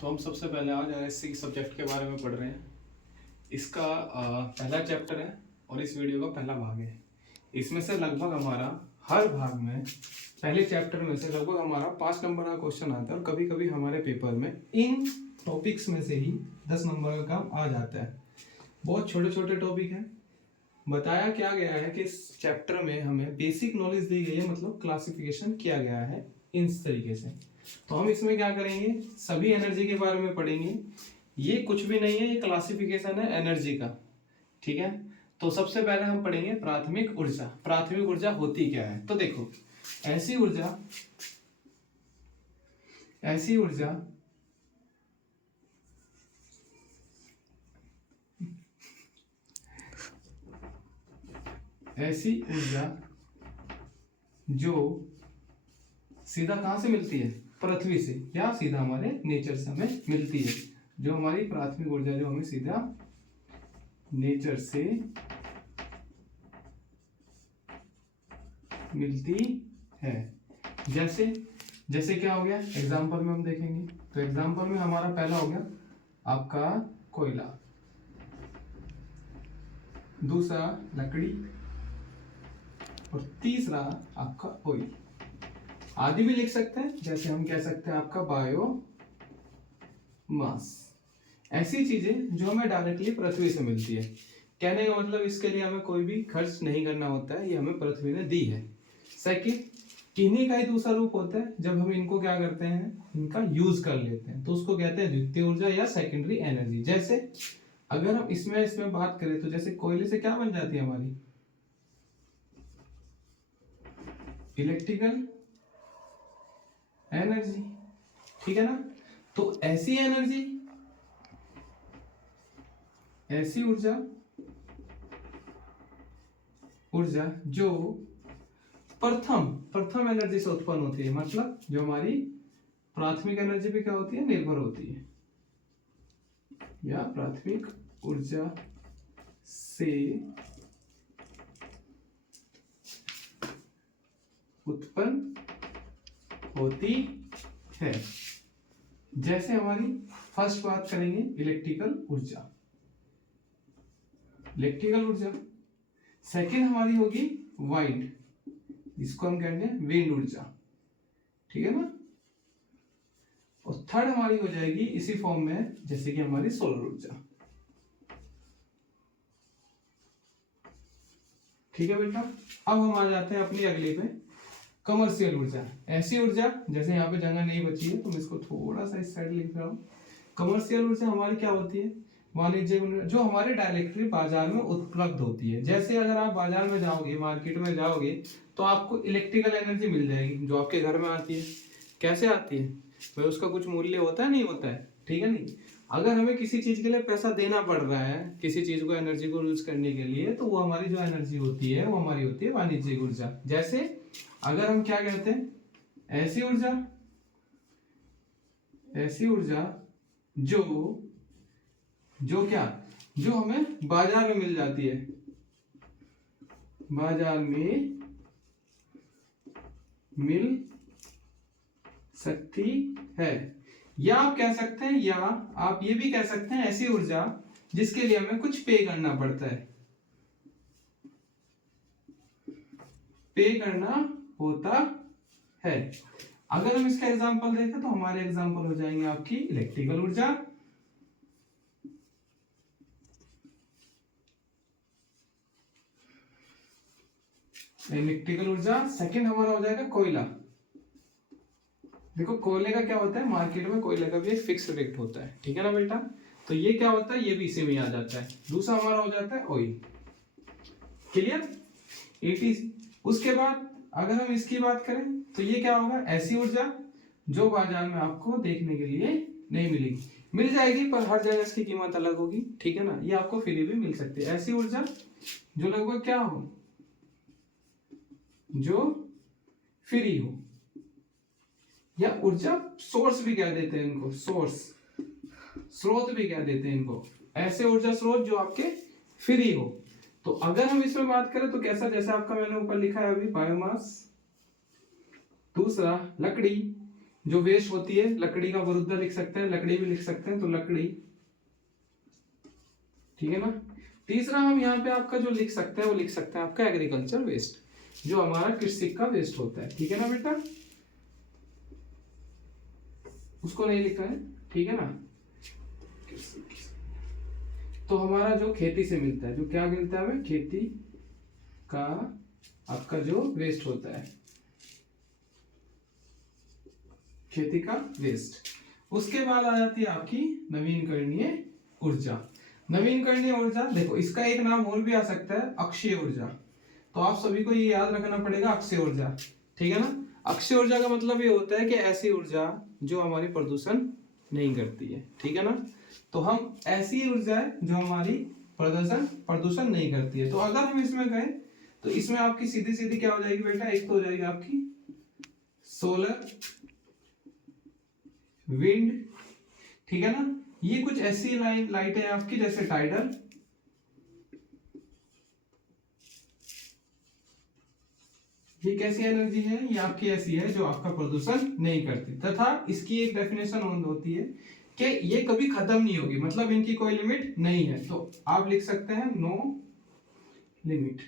तो हम सबसे पहले आज एसएससी सब्जेक्ट के बारे में पढ़ रहे हैं। इसका पहला चैप्टर है और इस वीडियो का पहला भाग है। इसमें से लगभग हमारा हर भाग में पहले चैप्टर में से लगभग हमारा 5 नंबर का क्वेश्चन आता है और कभी कभी हमारे पेपर में इन टॉपिक्स में से ही 10 नंबर का काम आ जाता है। बहुत छोटे छोटे टॉपिक हैं। बताया क्या गया है कि इस चैप्टर में हमें बेसिक नॉलेज दी गई है, मतलब क्लासिफिकेशन किया गया है इस तरीके से। तो हम इसमें क्या करेंगे, सभी एनर्जी के बारे में पढ़ेंगे। ये कुछ भी नहीं है, ये क्लासिफिकेशन है एनर्जी का, ठीक है। तो सबसे पहले हम पढ़ेंगे प्राथमिक ऊर्जा। प्राथमिक ऊर्जा होती क्या है, तो देखो ऐसी ऊर्जा ऐसी ऊर्जा ऐसी ऊर्जा जो सीधा कहां से मिलती है, पृथ्वी से, या सीधा हमारे नेचर से हमें मिलती है। जो हमारी प्राथमिक ऊर्जा जो हमें सीधा नेचर से मिलती है। जैसे जैसे क्या हो गया, एग्जांपल में हम देखेंगे। तो एग्जांपल में हमारा पहला हो गया आपका कोयला, दूसरा लकड़ी और तीसरा आपका ऑयल। आदि भी लिख सकते हैं, जैसे हम कह सकते हैं आपका बायो मास। ऐसी चीजें जो हमें डायरेक्टली पृथ्वी से मिलती है। कहने का मतलब इसके लिए हमें कोई भी खर्च नहीं करना होता है, ये हमें पृथ्वी ने दी है। सेकंड, इन्हीं का ही दूसरा रूप होता है जब हम इनको क्या करते हैं, इनका यूज कर लेते हैं, तो उसको कहते हैं द्वितीय ऊर्जा या सेकेंडरी एनर्जी। जैसे अगर हम इसमें बात करें तो जैसे कोयले से क्या बन जाती है हमारी इलेक्ट्रिकल एनर्जी, ठीक है ना। तो ऐसी एनर्जी, ऐसी ऊर्जा जो प्रथम एनर्जी से उत्पन्न होती है, मतलब जो हमारी प्राथमिक एनर्जी पे क्या होती है, निर्भर होती है, या प्राथमिक ऊर्जा से उत्पन्न होती है। जैसे हमारी फर्स्ट बात करेंगे इलेक्ट्रिकल ऊर्जा, सेकंड हमारी होगी वाइंड, इसको हम कहेंगे विंड ऊर्जा, ठीक है ना। और थर्ड हमारी हो जाएगी इसी फॉर्म में, जैसे कि हमारी सोलर ऊर्जा, ठीक है बेटा। अब हम आ जाते हैं अपनी अगली पे, कमर्शियल ऊर्जा। ऐसी ऊर्जा, जैसे यहाँ पे जगह नहीं बची है तो मैं इसको थोड़ा सा इस साइड लिख रहा हूँ। कमर्शियल ऊर्जा हमारी क्या होती है, वाणिज्यिक ऊर्जा, जो हमारे डायरेक्टली बाजार में उपलब्ध होती है। जैसे अगर आप बाजार में जाओगे, मार्केट में जाओगे, तो आपको इलेक्ट्रिकल एनर्जी मिल जाएगी जो आपके घर में आती है। कैसे आती है भाई, उसका कुछ मूल्य होता है, नहीं होता है, ठीक है नहीं। अगर हमें किसी चीज के लिए पैसा देना पड़ रहा है, किसी चीज को एनर्जी को यूज करने के लिए, तो वो हमारी जो एनर्जी होती है वो हमारी होती है वाणिज्यिक ऊर्जा। जैसे अगर हम क्या कहते हैं, ऐसी ऊर्जा जो हमें बाजार में मिल जाती है, बाजार में मिल सकती है। या आप कह सकते हैं, या आप ये भी कह सकते हैं ऐसी ऊर्जा जिसके लिए हमें कुछ पे करना पड़ता है, पे करना होता है। अगर हम इसका एग्जांपल देखें तो हमारे एग्जांपल हो जाएंगे आपकी इलेक्ट्रिकल ऊर्जा, सेकंड हमारा हो जाएगा कोयला। देखो कोयले का क्या होता है, मार्केट में कोयले का भी एक फिक्स रेट होता है, ठीक है ना बेटा। तो ये क्या होता है, ये भी इसी में आ जाता है। दूसरा हमारा हो जाता है ऑयल, क्लियर। उसके बाद अगर हम इसकी बात करें तो ये क्या होगा, ऐसी ऊर्जा जो बाजार में आपको देखने के लिए नहीं मिलेगी, मिल जाएगी पर हर जगह इसकी कीमत अलग होगी, ठीक है ना। ये आपको फ्री भी मिल सकती है। ऐसी ऊर्जा जो लगभग क्या हो, जो फ्री हो, या ऊर्जा सोर्स भी कह देते हैं इनको, स्रोत भी कह देते हैं इनको। ऐसे ऊर्जा स्रोत जो आपके फ्री हो। तो अगर हम इसमें बात करें तो कैसा, जैसे आपका मैंने ऊपर लिखा है अभी बायोमास, दूसरा लकड़ी, जो वेस्ट होती है, लकड़ी का बरूदा लिख सकते हैं, लकड़ी भी लिख सकते हैं, तो लकड़ी, ठीक है ना। तीसरा हम यहाँ पे आपका जो लिख सकते हैं वो लिख सकते हैं आपका एग्रीकल्चर वेस्ट, जो हमारा कृषि का वेस्ट होता है, ठीक है ना बेटा, उसको नहीं लिखा है, ठीक है ना। तो हमारा जो खेती से मिलता है, जो क्या मिलता है हमें, खेती का आपका जो वेस्ट होता है, खेती का वेस्ट। उसके बाद आ जाती है आपकी नवीनकरणीय ऊर्जा। नवीनकरणीय ऊर्जा, देखो इसका एक नाम और भी आ सकता है अक्षय ऊर्जा, तो आप सभी को ये याद रखना पड़ेगा अक्षय ऊर्जा, ठीक है ना। अक्षय ऊर्जा का मतलब ये होता है कि ऐसी ऊर्जा जो हमारी प्रदूषण नहीं करती है, ठीक है ना। तो हम ऐसी ऊर्जा है जो हमारी प्रदूषण नहीं करती है। तो अगर हम इसमें गए तो इसमें आपकी सीधी सीधी क्या हो जाएगी बेटा, एक तो हो जाएगी आपकी सोलर, विंड, ठीक है ना। ये कुछ ऐसी लाइट है आपकी जैसे टाइडल, ये कैसी एनर्जी है, ये आपकी ऐसी है जो आपका प्रदूषण नहीं करती, तथा इसकी एक डेफिनेशन होती है कि ये कभी खत्म नहीं होगी, मतलब इनकी कोई लिमिट नहीं है। तो आप लिख सकते हैं नो लिमिट,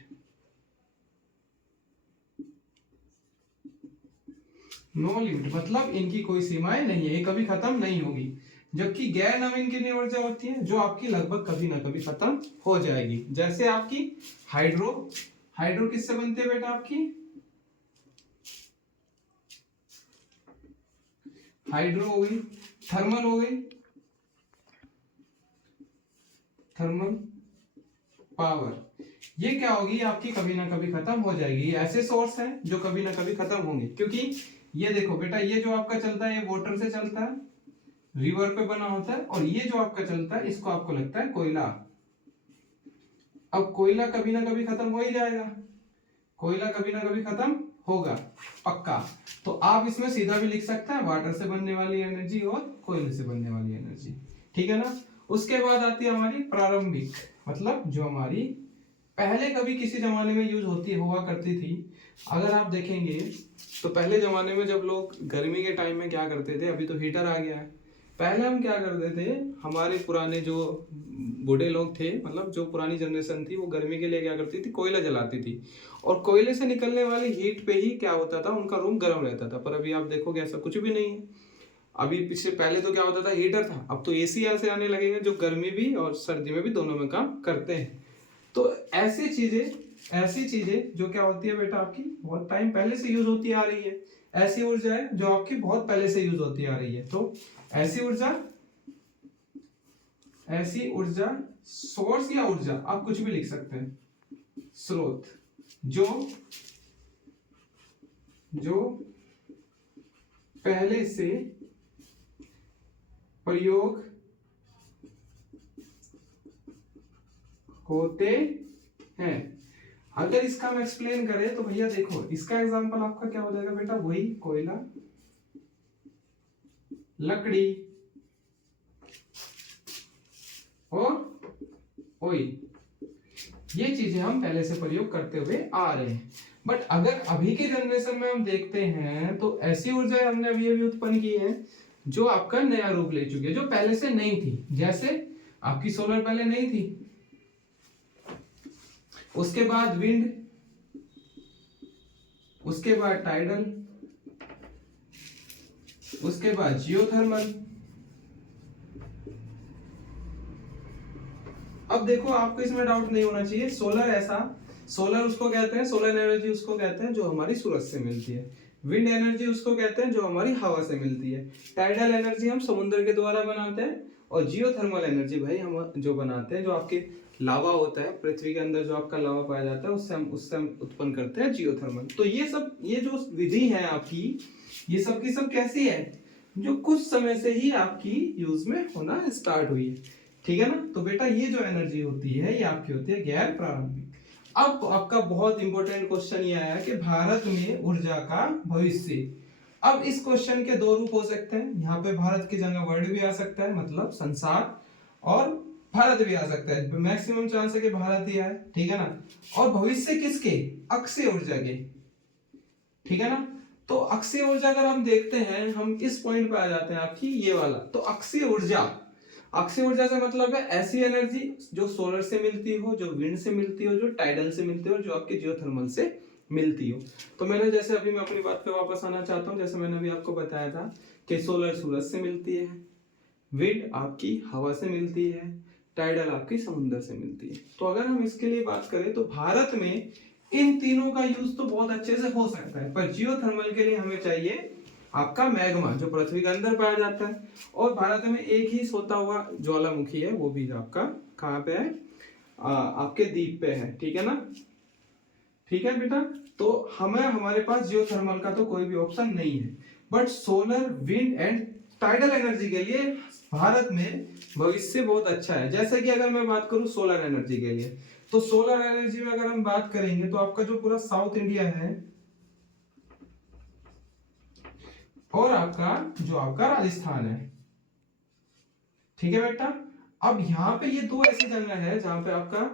नो लिमिट मतलब इनकी कोई सीमाएं नहीं है, ये कभी खत्म नहीं होगी। जबकि गैर नवीनकरणीय ऊर्जा होती है जो आपकी लगभग कभी ना कभी खत्म हो जाएगी, जैसे आपकी हाइड्रो, हाइड्रो किससे बनती है बेटा आपकी, हाइड्रो हो गई, थर्मल हो गई, थर्मल पावर, ये क्या होगी आपकी कभी ना कभी खत्म हो जाएगी। ये ऐसे सोर्स हैं जो कभी ना कभी खत्म होंगे, क्योंकि ये देखो बेटा, ये जो आपका चलता है ये वाटर से चलता है, रिवर पे बना होता है, और ये जो आपका चलता है इसको आपको लगता है कोयला। अब कोयला कभी ना कभी खत्म हो ही जाएगा, कोयला कभी ना कभी खत्म होगा पक्का। तो आप इसमें सीधा भी लिख सकते हैं वाटर से बनने वाली एनर्जी और कोयले से बनने वाली एनर्जी, ठीक है ना। उसके बाद आती है हमारी प्रारंभिक, मतलब जो हमारी पहले कभी किसी जमाने में यूज होती हुआ करती थी। अगर आप देखेंगे तो पहले जमाने में जब लोग गर्मी के टाइम में क्या करते थे, अभी तो हीटर आ गया है, पहले हम क्या करते थे, हमारे पुराने जो बूढ़े लोग थे, मतलब जो पुरानी जनरेशन थी, वो गर्मी के लिए क्या करती थी, कोयला जलाती थी, और कोयले से निकलने वाली हीट पे ही क्या होता था, उनका रूम गर्म रहता था। पर अभी आप देखोगे ऐसा कुछ भी नहीं है। अभी पीछे पहले तो क्या होता था, हीटर था, अब तो एसी ऐसे आने लगे हैं जो गर्मी भी और सर्दी में भी दोनों में काम करते हैं। तो ऐसी चीजें जो क्या होती है बेटा आपकी बहुत टाइम पहले से यूज होती आ रही है, ऐसी ऊर्जा है जो आपकी बहुत पहले से यूज होती आ रही है। तो ऐसी ऊर्जा सोर्स या ऊर्जा आप कुछ भी लिख सकते हैं, स्रोत, जो पहले से प्रयोग होते हैं। अगर इसका हम एक्सप्लेन करें तो भैया देखो, इसका एग्जांपल आपका क्या हो जाएगा बेटा, वही कोयला, लकड़ी और ऑयल, ये चीजें हम पहले से प्रयोग करते हुए आ रहे हैं। बट अगर अभी के जनरेशन में हम देखते हैं तो ऐसी ऊर्जा हमने अभी अभी उत्पन्न की है जो आपका नया रूप ले चुकी है, जो पहले से नहीं थी। जैसे आपकी सोलर पहले नहीं थी, उसके बाद विंड, उसके बाद टाइडल, उसके बाद जियोथर्मल। अब देखो आपको इसमें डाउट नहीं होना चाहिए, सोलर उसको कहते हैं, सोलर एनर्जी उसको कहते हैं जो हमारी सूरज से मिलती है, विंड एनर्जी उसको कहते हैं जो हमारी हवा से मिलती है, टाइडल एनर्जी हम समुद्र के द्वारा बनाते हैं, और जियोथर्मल एनर्जी भाई हम जो बनाते हैं, जो आपके लावा होता है पृथ्वी के अंदर, जो आपका लावा पाया जाता है, उससे हम उत्पन्न करते हैं जियोथर्मल। तो ये जो विधि है आपकी, ये सब की सब कैसी है, जो कुछ समय से ही आपकी यूज में होना स्टार्ट हुई है, ठीक है ना। तो बेटा ये जो एनर्जी होती है ये आपकी होती है गैर प्रारंभिक। अब आपका बहुत इंपॉर्टेंट क्वेश्चन ये आया कि भारत में ऊर्जा का भविष्य। अब इस क्वेश्चन के दो रूप हो सकते हैं, यहाँ पे भारत की जगह वर्ल्ड भी आ सकता है, मतलब संसार, और भारत भी आ सकता है, मैक्सिमम चांस है कि भारत ही आए, ठीक है ना। और भविष्य किसके, अक्षय ऊर्जा के, ठीक है ना। तो अक्षीय ऊर्जा अगर हम देखते हैं, हम इस पॉइंट पे आ जाते हैं आपकी ये वाला। तो अक्षीय ऊर्जा, अक्षीय ऊर्जा से मतलब है ऐसी एनर्जी जो सोलर से मिलती हो, जो विंड से मिलती हो, जो टाइडल से मिलती हो, जो आपके जियोथर्मल से मिलती हो। तो मैंने जैसे अभी मैं अपनी बात पे वापस आना चाहता हूँ, जैसे मैंने अभी आपको बताया था कि सोलर सूरज से मिलती है, विंड आपकी हवा से मिलती है, टाइडल आपकी समुद्र से मिलती है। तो अगर हम इसके लिए बात करें तो भारत में इन तीनों का यूज तो बहुत अच्छे से हो सकता है, पर जियोथर्मल के लिए हमें चाहिए आपका मैग्मा जो पृथ्वी के अंदर पाया जाता है। और भारत में एक ही सोता हुआ ज्वालामुखी है, वो भी आपका कहाँ पे है, आपके द्वीप पे है, ठीक है ना। ठीक है बेटा, तो हमें हमारे पास जियोथर्मल का तो कोई भी ऑप्शन नहीं है, but solar, wind and tidal energy के लिए भारत में भविष्य बहुत अच्छा है। जैसे कि अगर मैं बात करूं सोलर एनर्जी के लिए, तो सोलर एनर्जी में अगर हम बात करेंगे तो आपका जो पूरा साउथ इंडिया है और आपका जो आपका राजस्थान है, ठीक है बेटा। अब यहाँ पे ये दो ऐसी जगह है जहां पे आपका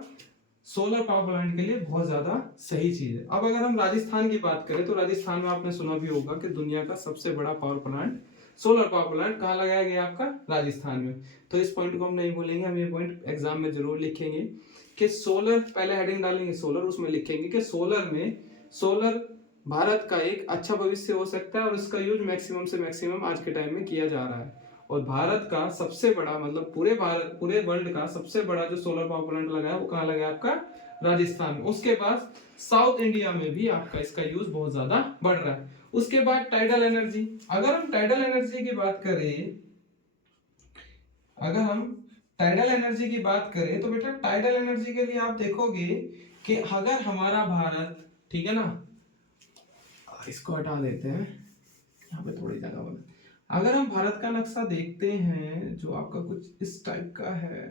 सोलर पावर प्लांट के लिए बहुत ज्यादा सही चीज है। अब अगर हम राजस्थान की बात करें तो राजस्थान में आपने सुना भी होगा कि दुनिया का सबसे बड़ा power plant, solar power plant कहाँ लगाया गया आपका, राजस्थान में। तो इस पॉइंट को हम नहीं भूलेंगे, हम ये पॉइंट एग्जाम में जरूर लिखेंगे कि सोलर, पहले हेडिंग डालेंगे सोलर, उसमें लिखेंगे कि सोलर में, सोलर भारत का एक अच्छा भविष्य हो सकता है और इसका यूज मैक्सिमम से मैक्सिमम आज के टाइम में किया जा रहा है। और भारत का सबसे बड़ा, मतलब पूरे भारत, पूरे वर्ल्ड का सबसे बड़ा जो सोलर पावर प्लांट लगा है वो कहाँ लगा है आपका, राजस्थान में। उसके बाद साउथ इंडिया में भी आपका इसका यूज बहुत ज्यादा बढ़ रहा है। उसके बाद टाइडल एनर्जी, अगर हम टाइडल एनर्जी की बात करें, अगर हम टाइडल एनर्जी की बात करें तो बेटा टाइडल एनर्जी के लिए आप देखोगे कि अगर हमारा भारत, ठीक है ना, इसको हटा देते हैं, यहाँ पे थोड़ी जगह बना। अगर हम भारत का नक्शा देखते हैं जो आपका कुछ इस टाइप का है,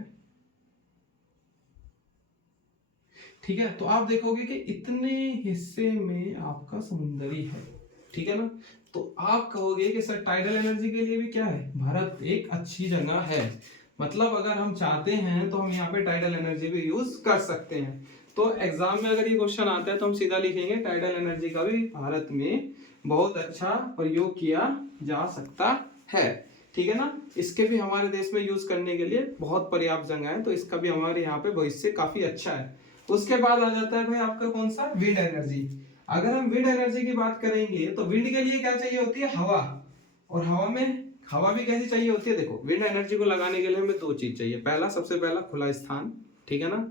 ठीक है, तो आप देखोगे कि इतने हिस्से में आपका समुद्री है, ठीक है ना। तो आप कहोगे कि सर टाइडल एनर्जी के लिए भी क्या है, भारत एक अच्छी जगह है। मतलब अगर हम चाहते हैं तो हम यहाँ पे टाइडल एनर्जी भी यूज कर सकते हैं। तो एग्जाम में अगर ये क्वेश्चन आता है तो हम सीधा लिखेंगे टाइडल एनर्जी का भी भारत में बहुत अच्छा प्रयोग किया जा सकता है, ठीक है ना। इसके भी हमारे देश में यूज करने के लिए बहुत पर्याप्त जगह है, तो इसका भी हमारे यहाँ पे भविष्य काफी अच्छा है। उसके बाद आ जाता है भाई आपका कौन सा, विंड एनर्जी। अगर हम विंड एनर्जी की बात करेंगे तो विंड के लिए क्या चाहिए होती है, हवा। और हवा में, हवा भी कैसी चाहिए होती है, देखो विंड एनर्जी को लगाने के लिए हमें दो चीज चाहिए। पहला, सबसे पहला खुला स्थान, ठीक है ना,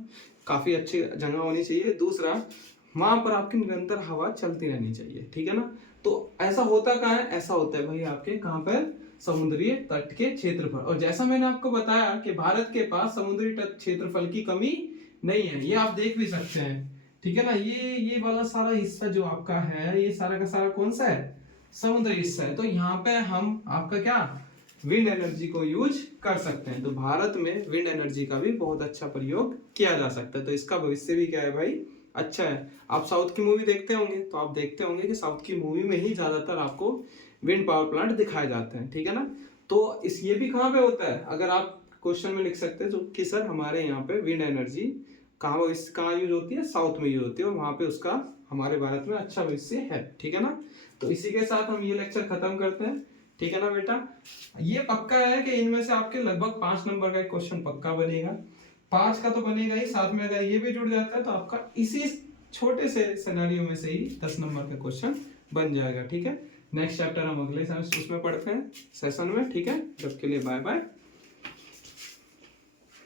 काफी अच्छी जगह होनी चाहिए। दूसरा, वहां पर आपकी निरंतर हवा चलती रहनी चाहिए, ठीक है ना। तो ऐसा होता कहाँ है, ऐसा होता है भाई आपके कहाँ पर, समुद्री तट के क्षेत्र पर। और जैसा मैंने आपको बताया कि भारत के पास समुद्री तट क्षेत्रफल की कमी नहीं है, ये आप देख भी सकते हैं, ठीक है ना। ये वाला सारा हिस्सा जो आपका है, ये सारा का सारा कौन सा है, समुद्री हिस्सा है। तो यहाँ पे हम आपका क्या, विंड एनर्जी को यूज कर सकते हैं। तो भारत में विंड एनर्जी का भी बहुत अच्छा प्रयोग किया जा सकता है। तो इसका भविष्य भी क्या है भाई, अच्छा है। आप साउथ की मूवी देखते होंगे तो आप देखते होंगे कि साउथ की मूवी में ही ज्यादातर आपको विंड पावर प्लांट दिखाए जाते हैं, ठीक है ना। तो इस ये भी कहाँ पे होता है, अगर आप क्वेश्चन में लिख सकते हैं तो कि सर हमारे यहाँ पे विंड एनर्जी कहाँ यूज होती है, साउथ में यूज होती है, और वहां पे उसका हमारे भारत में अच्छा भविष्य है, ठीक है ना। तो इसी के साथ हम ये लेक्चर खत्म करते हैं, ठीक है ना बेटा। ये पक्का है कि इनमें से आपके लगभग 5 नंबर का एक क्वेश्चन पक्का बनेगा, 5 का तो बनेगा ही, साथ में अगर ये भी जुड़ जाता है तो आपका इसी छोटे से सिनेरियो में से ही 10 नंबर का क्वेश्चन बन जाएगा, ठीक है। नेक्स्ट चैप्टर हम अगले उसमें पढ़ते हैं सेशन में, ठीक है। तब के लिए बाय बाय।